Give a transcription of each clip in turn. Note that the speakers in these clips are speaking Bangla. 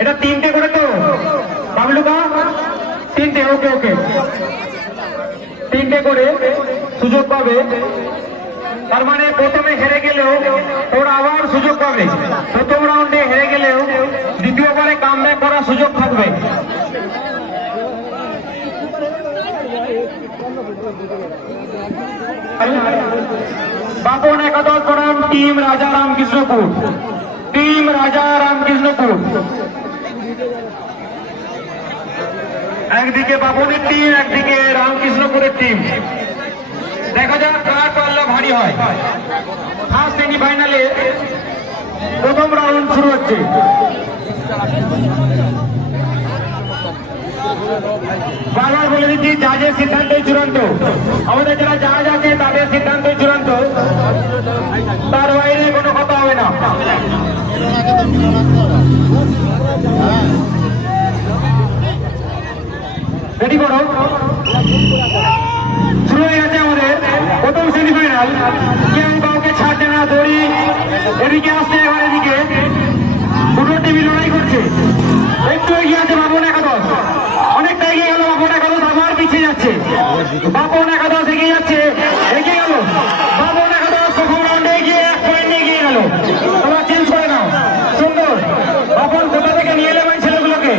এটা 3টে করে তো বাবলুকা, 3টে। ওকে ওকে, 3টে করে সুযোগ পাবে। তার মানে প্রথমে হেরে গেলেও তোমরা আবার সুযোগ পাবে, প্রথম রাউন্ডে হেরে গেলেও দ্বিতীয়বারে কামব্যাক করার সুযোগ থাকবে। বাপন একাদশ বনাম টিম রাজা রামকৃষ্ণপুর, টিম রাজা রামকৃষ্ণপুর। একদিকে বাপনের টিম, একদিকে রামকৃষ্ণপুরের টিম। দেখা যাক কার পাল্লা ভারী হয়। ফার্স্ট সেমিফাইনালে প্রথম রাউন্ড শুরু হচ্ছে। বারবার বলে দিচ্ছি, জাজের সিদ্ধান্তই চূড়ান্ত। আমাদের যারা জাজ আছে তাদের সিদ্ধান্তই চূড়ান্ত, তার বাইরে কোনো কথা হবে না। রেডি করো, শুরু হয়ে গেছে আমাদের প্রথম সেমিফাইনাল। কেউ কাউকে ছাড়ছে না, দড়ি এদিকে আসছে, এবার এদিকে দুটো টিভি লড়াই করছে। একটু এগিয়ে আছে বাপন একাদশ, অনেকটা এগিয়ে গেল বাপন একাদশ, আবার পিছিয়ে যাচ্ছে। বাপন একাদশ এগিয়ে যাচ্ছে, এগিয়ে গেল বাপন একাদশ। প্রথম রাউন্ডে এগিয়ে 1 পয়েন্ট এগিয়ে গেল। তোমরা চেঞ্জ করে নাও, সুন্দর। বাপন কোথা থেকে নিয়ে এলে ভাই ছেলেগুলোকে?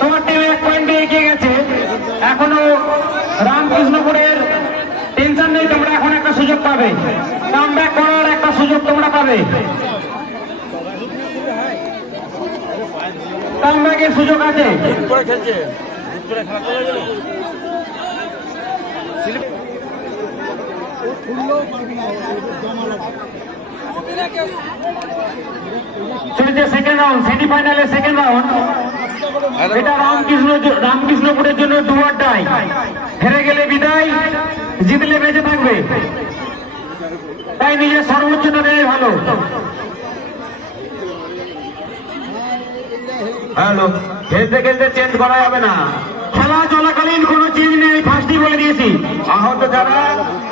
তোমার টিমে 1 পয়েন্টে এগিয়ে গেছে। এখনো রামকৃষ্ণপুরের টেনশন নেই, তোমরা এখন একটা সুযোগ পাবে, কামব্যাক করার একটা সুযোগ তোমরা পাবে। কামব্যাকের সুযোগ আছে। চলছে সেকেন্ড রাউন্ড, সেমিফাইনালের সেকেন্ড রাউন্ড। এটা রামকৃষ্ণপুরের জন্য ডু অর ডাই। হেরে গেলে বিদায়, জিতলে বেঁচে থাকবে, তাই নিজের সর্বোচ্চটা দেয় ভালো। হ্যালো, খেলতে খেলতে চেঞ্জ করা যাবে না। খেলা চলাকালীন কোনো চেঞ্জ নেই, ফার্স্টই বলে দিয়েছি। আহত যারা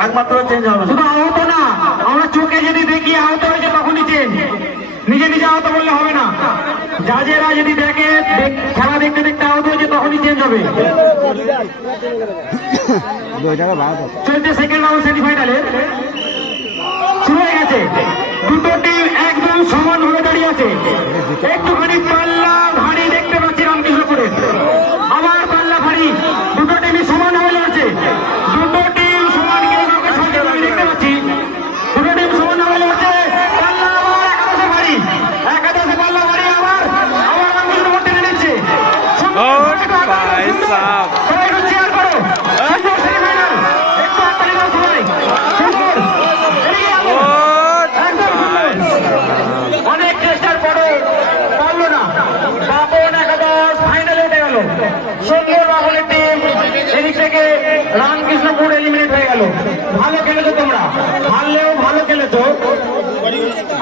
একমাত্র চেঞ্জ হবে, শুধু আহত না, আমরা চোখে যদি দেখি আহত হয়েছে তখনই চেঞ্জ। নিজে নিজে আহত বললে হবে না, জাজেরা যদি দেখে খেলা দেখতে দেখতে আহত হয়েছে তখনই চেঞ্জ হবে। চলছে সেকেন্ড রাউন্ড সেমিফাইনালে, শুরু হয়ে গেছে। দুটো টিম একদম সমান হয়ে দাঁড়িয়ে আছে। একটুখানি পাল্লা ভারী দেখতে পাচ্ছি রামকৃষ্ণপুরের, আবার পাল্লা ভারী। দুটো টিমই সমান হয়ে যাচ্ছে, দুটো টিম সমান, কেউ কাউকে ছাড়ছে না, আমি দেখতে পাচ্ছি। দুটো টিম সমান হয়ে যাচ্ছে, পাল্লা আবার একাদশে ভারী, একাদশে পাল্লা ভারী। আবার আবার রামকৃষ্ণপুর টেনে নিচ্ছে। সবাই একটু চেয়ার করো, সেমিফাইনাল একটু হাততালি দাও সবাই। অনেক চেষ্টার পরে পারলো না, বাপন একাদশ ফাইনালে উঠে গেল। সুন্দর বাপনের টিম, এদিক থেকে রামকৃষ্ণপুর এলিমিনেট হয়ে গেল। ভালো খেলেছো তোমরা, হারলেও ভালো খেলেছো।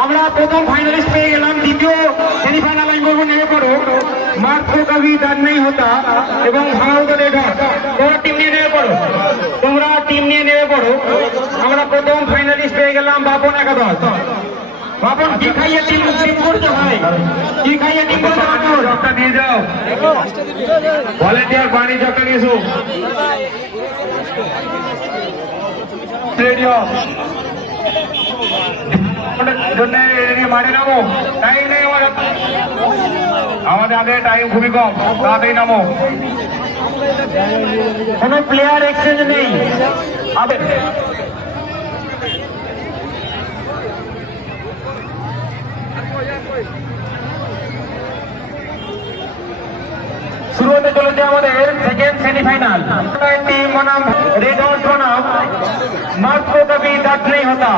আমরা প্রথম ফাইনালিস্ট পেয়ে গেলাম। দ্বিতীয় সেমিফাইনাল আমি বলবো নেমে পড়ো, মাত্র কবি দান নেই হতা এবং ভাঙাউতা রেডার। তোমরা টিম নিয়ে নেমে পড়ো, তোমরা টিম নিয়ে নেমে পড়ো। আমরা প্রথম ফাইনালিস্ট পেয়ে গেলাম বাপন একাদশ। বাপন কি খাইয়ে টিম করতে হয়, কি খাইয়ে টিম করতে হয়? জগটা নিয়ে যাও, ভলেন্টিয়ার পানি জগটা নিয়ে এসো। স্টেডিয়াম মাঠে নামো, টাইম নেই আমাদের হাতে, টাইম খুবই কম, তাড়াতাড়ি নামো। কোনো প্লেয়ার এক্সচেঞ্জ নেই। শুরু হতে চলেছে আমাদের সেকেন্ড সেমিফাইনাল। টিম বনাম রেড হাউস বনাম মাত্র কবি দাঁত নেই হতা।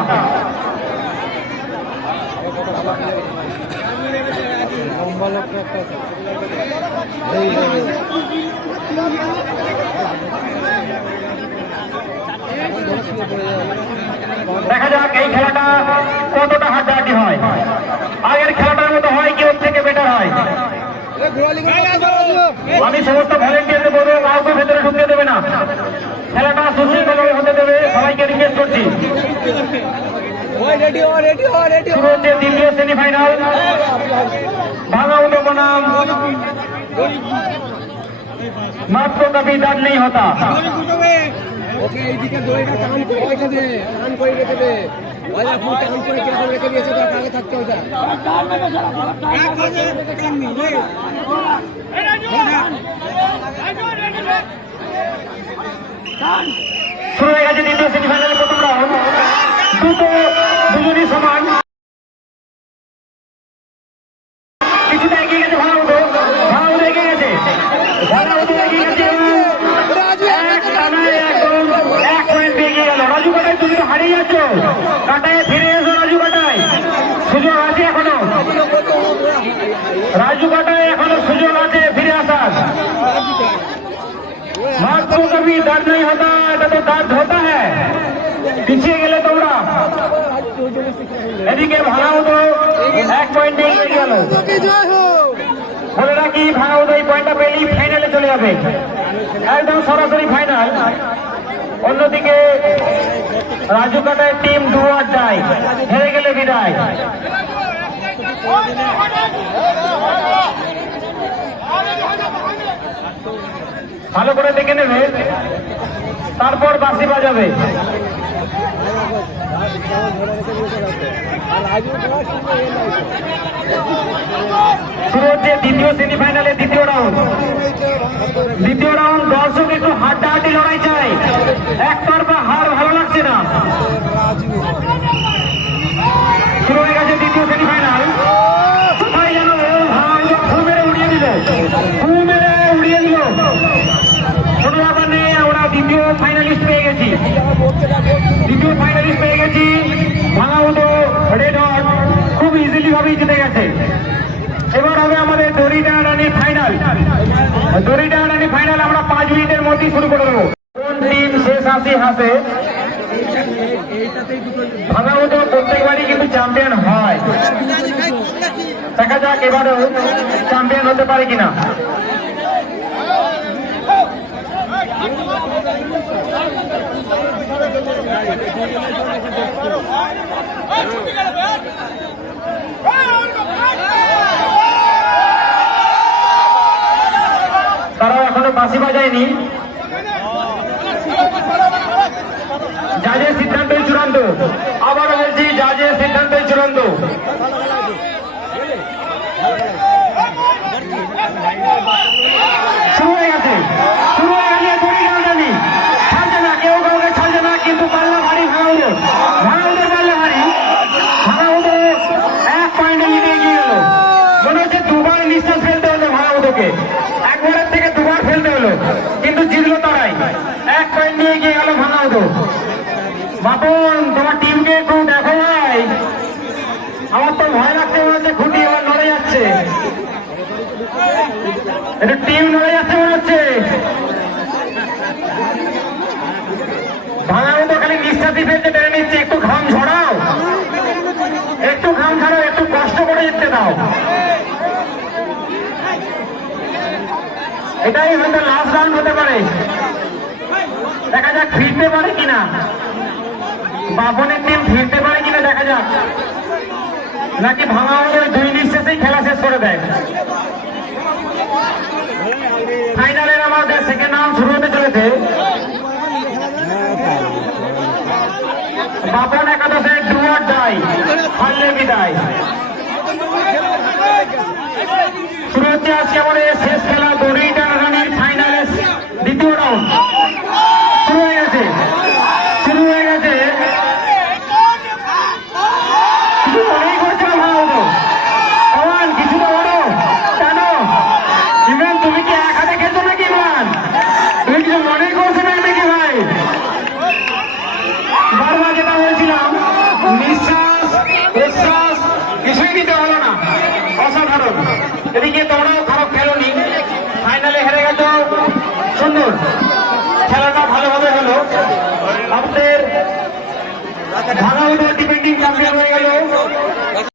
দেখা যাক এই খেলাটা কতটা হাড্ডাহাড্ডি হয়। আগের খেলাটার মতো হয় কি ওর থেকে বেটার হয়। আমি সমস্ত ভলেন্টিয়ারদের বলবো কাউকে ভেতরে ঢুকতে দেবে না, খেলাটা সুশৃঙ্খলভাবে হতে দেবে, সবাইকে রিকোয়েস্ট করছি। শুরু হচ্ছে দ্বিতীয় সেমিফাইনাল। मात्र कभी दर्द नहीं होता। ওকে এইদিকে দড়িটা টান করে রেখে দে, টান করে রেখে দে। ওই আপনি টান করে কিরকম রেখে দিয়েছে তো আগে থাকতে ওটা। শুরু হয়ে গেছে দ্বিতীয় সেমিফাইনালের প্রথম রাউন্ড। দুজনই সমান। কিছুটা এগিয়ে গেছে ভাঙাউদো, ভাঙাউদো এগিয়ে গেছে, ভাঙাউদো এগিয়ে গেছে। এক পয়েন্ট এগিয়ে গেল। রাজু কাটাই, তুমি তো হারিয়ে যাচ্ছ। কাটায় ফিরে এসো রাজু কাটাই, সুযোগ আছে এখনো। রাজু কাটায় এখনো সুযোগ আছে ফিরে আসার। मात्र कभी दर्द नहीं होता, এটা তো দর্দ होता है। পিছিয়ে গেলে তোমরা এদিকে ভাঙাউদো এক পয়েন্ট নিয়ে এগিয়ে গেল। বলে রাখি ভাঙাউদো এই পয়েন্টটা পেলেই ফাইনালে চলে যাবে, একদম সরাসরি ফাইনাল। অন্যদিকে রাজু কাটার টিম ডু অর ডাই, হেরে গেলে বিদায়। ভালো করে দেখে নেবে, তারপর বাঁশি বাজাবে। শুরু হচ্ছে দ্বিতীয় সেমিফাইনালের দ্বিতীয় রাউন্ড। দ্বিতীয় রাউন্ড দর্শক একটু হাড্ডাহাড্ডি লড়াই চাই, একতরফা হার ভালো লাগছে না। শুরু হয়ে গেছে দ্বিতীয় সেমিফাইনাল। কোথায় যেন ফু মেরে উড়িয়ে দিল, ফু মেরে উড়িয়ে দিল। কোনো ব্যাপার নেই, আমরা দ্বিতীয় ফাইনালিস্ট পেয়ে গেছি, দ্বিতীয় ফাইনালিস্ট পেয়ে গেছি। ভাঙাউদো রেড হট খুব ইজিলি ভাবেই জিতে গেছে। এবার হবে আমাদের দড়ি টানাটানি ফাইনাল। দড়ি টানাটানি ফাইনাল আমরা 5 মিনিটের মধ্যেই শুরু করে দেবো। কোন টিম শেষ হাসি হাসে? ভাঙাউদো প্রত্যেকবারই কিন্তু চ্যাম্পিয়ন হয়, দেখা যাক এবারেও চ্যাম্পিয়ন হতে পারে কিনা। তারা এখনো বাঁশি বাজায়নি। জাজের সিদ্ধান্তই চূড়ান্ত, আবারও বলছি জাজের সিদ্ধান্তই চূড়ান্ত। শুরু হয়ে গেছে, শুরু হয়ে গেছে দড়ি টানাটানি। ছাড়ছে না, কেউ কাউকে ছাড়ছে না, কিন্তু পাল্লা ভারী ভাঙাউদো, ভাঙাউদোর পাল্লা ভারী। ভাঙাউদো এক পয়েন্টে এগিয়ে গেল। মনে হচ্ছে দুবার নিঃশ্বাস ফেলতে হলো ভাঙাউদোকে, একবারের থেকে দুবার ফেলতে হলো, কিন্তু জিতলো তারাই। এক পয়েন্ট নিয়ে এগিয়ে গেল ভাঙাউদো। বাপন তোমার টিমকে একটু দেখো ভাই, আমার তো ভয় লাগতে মনে হচ্ছে খুঁটি এবার নড়ে যাচ্ছে, এটা টিম নড়ে যাচ্ছে মনে হচ্ছে। ভাঙাউদো খালি নিঃশ্বাসই ফেলতে টেনে নিচ্ছে, একটু ঘাম ঝরাও, একটু ঘাম ঝরাও, একটু কষ্ট করে জিততে দাও। এটাই হয়তো লাস্ট রাউন্ড হতে পারে, দেখা যাক ফিরতে পারে কিনা, বাপনের টিম ফিরতে পারে কিনা দেখা যাক, নাকি ভাঙাউদো 2 নিঃশ্বাসেই খেলা শেষ করে দেয়। ফাইনালের আমাদের সেকেন্ড রাউন্ড শুরু হতে চলেছে। বাপন একাদশের ডু অর ডাই, হারলে বিদায়। শুরু হচ্ছে আজকে আমাদের শেষ খেলা দড়ি টানাটানির ফাইনালের দ্বিতীয় রাউন্ড। শুরু হয়ে গেছে, শুরু হয়ে গেছে। কিছু মনেই করছে না ভাঙাউদো, ইমরান কিছু তো বলো কেন? ইমরান তুমি কি এক হাতে খেলছো নাকি? ইমরান তুমি কিছু মনেই করছো না নাকি ভাই? বারবার যেটা বলছিলাম, নিঃশ্বাস প্রশ্বাস কিছুই দিতে হলো না, অসাধারণ। এদিকে তোমরাও খারাপ খেলোনি, ফাইনালে হেরে গেছো, সুন্দর খেলাটা ভালোভাবে হলো। আমাদের ভাঙাউদো ডিফেন্ডিং চ্যাম্পিয়ন হয়ে গেল।